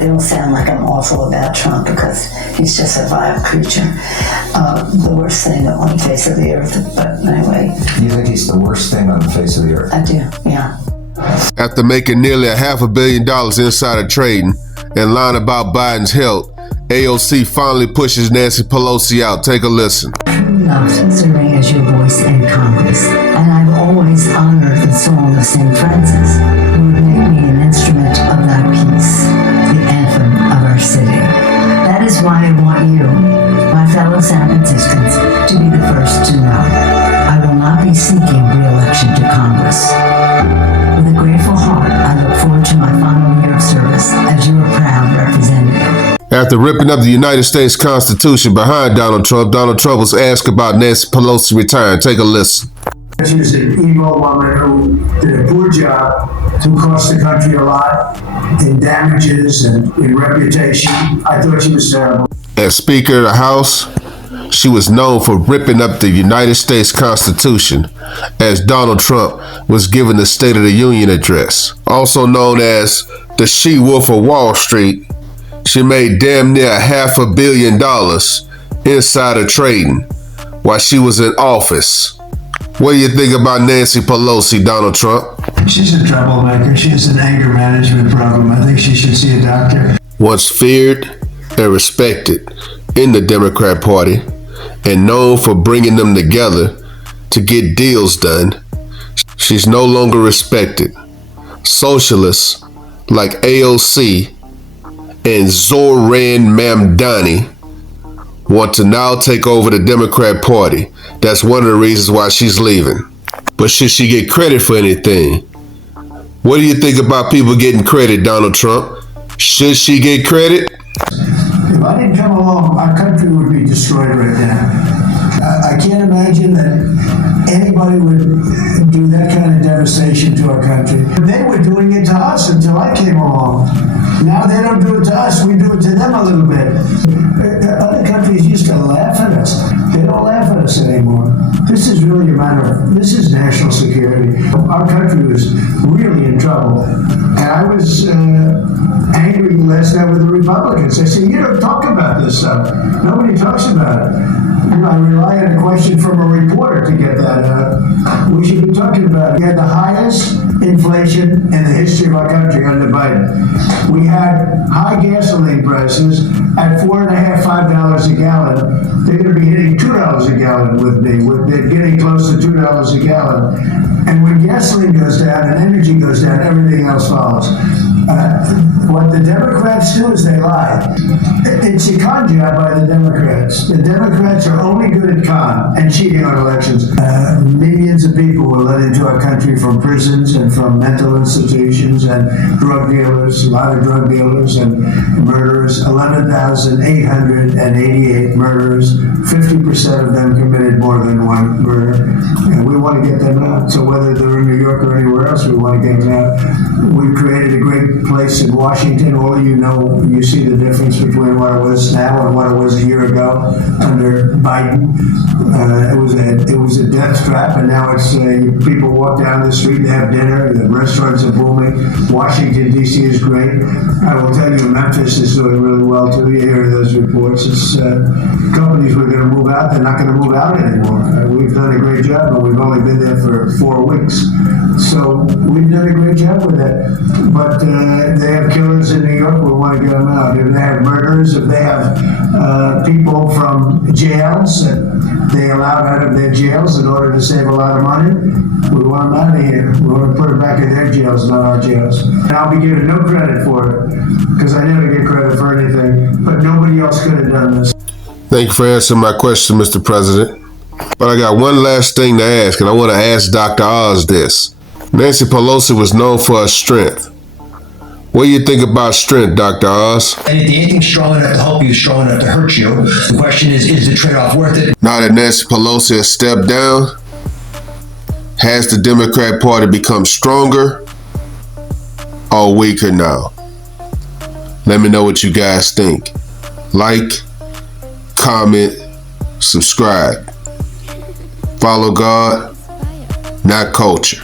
it'll sound like I'm awful about Trump because he's just a vile creature. The worst thing on the face of the earth. But anyway. You think he's the worst thing on the face of the earth? I do, yeah. After making nearly $500 million insider trading and lying about Biden's health, AOC finally pushes Nancy Pelosi out. Take a listen. Love serving as your voice in Congress, and I've always honored the song of St. Francis, who would make me an instrument of thy peace, the anthem of our city. That is why I want you, my fellow San Franciscans, to be the first to know. I will not be seeking re-election to Congress. With a grateful heart, I look forward to my final year of service as your proud representative. After ripping up the United States Constitution behind Donald Trump was asked about Nancy Pelosi retiring. Take a listen. She was an evil woman who did a poor job, who cost the country a lot in damages and in reputation. I thought she was terrible. As Speaker of the House, she was known for ripping up the United States Constitution as Donald Trump was giving the State of the Union address. Also known as the She-Wolf of Wall Street, she made damn near $500 million insider trading while she was in office. What do you think about Nancy Pelosi, Donald Trump? She's a troublemaker. She has an anger management problem. I think she should see a doctor. Once feared and respected in the Democrat Party and known for bringing them together to get deals done, she's no longer respected. Socialists like AOC and Zoran Mamdani want to now take over the Democrat Party. That's one of the reasons why she's leaving. But should she get credit for anything? What do you think about people getting credit, Donald Trump? Should she get credit? If I didn't come along, our country would be destroyed right now. I can't imagine that anybody would do that kind of devastation to our country. They were doing it to us until I came along. Now they don't do it to us, we do it to them a little bit. Other countries used to laugh at us. They don't laugh at us anymore. This is really a matter of, this is national security. Our country was really in trouble. And I was angry last night with the Republicans. I said, you don't talk about this stuff. Nobody talks about it. I rely on a question from a reporter to get that out. We should be talking about it. We had the highest inflation in the history of our country under Biden. We had high gasoline prices at $4.50, $5 a gallon. They're going to be hitting $2 a gallon with me. They're getting close to $2 a gallon. And when gasoline goes down and energy goes down, everything else follows. What the Democrats do is they lie. It's a con job by the Democrats. The Democrats are only good at con and cheating on elections. Millions of people were let into our country from prisons and from mental institutions and drug dealers, a lot of drug dealers and murderers. 11,888 murderers. 50% of them committed more than one murder. And we want to get them out. So whether they're in New York or anywhere else, we want to get them out. We've created a great place in Washington. All you know, you see the difference between what it was now and what it was a year ago under Biden. It was a death trap, and now it's people walk down the street, they have dinner, the restaurants are booming. Washington, D.C. is great. I will tell you, Memphis is doing really well too. You hear those reports. It's companies were going to move out, they're not going to move out anymore. We've done a great job, but we've only been there for 4 weeks. So we've done a great job with that. But they have killers in New York, we want to get them out. If they have murders, if they have people from jails that they allowed out of their jails in order to save a lot of money, we want them out of here. We want to put them back in their jails, not our jails. And I'll be given no credit for it, because I never get credit for anything, but nobody else could have done this. Thank you for answering my question, Mr. President. But I got one last thing to ask, and I want to ask Dr. Oz this. Nancy Pelosi was known for her strength. What do you think about strength, Dr. Oz? And if anything's strong enough to help you, strong enough to hurt you, the question is the trade-off worth it? Now that Nancy Pelosi has stepped down, has the Democrat Party become stronger or weaker now? Let me know what you guys think. Like, comment, subscribe. Follow God, not culture.